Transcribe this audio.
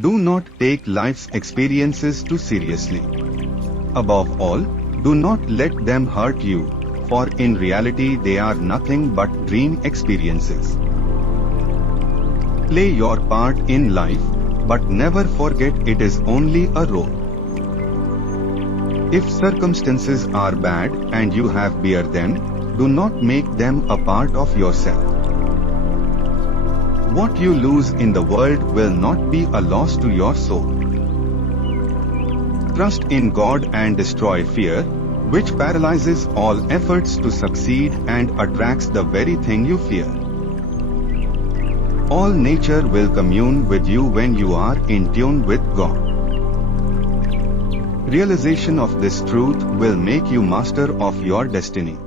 Do not take life's experiences too seriously. Above all, do not let them hurt you, for in reality they are nothing but dream experiences. Play your part in life, but never forget it is only a role. If circumstances are bad and you have bear them, do not make them a part of yourself. What you lose in the world will not be a loss to your soul. Trust in God and destroy fear, which paralyzes all efforts to succeed and attracts the very thing you fear. All nature will commune with you when you are in tune with God. Realization of this truth will make you master of your destiny.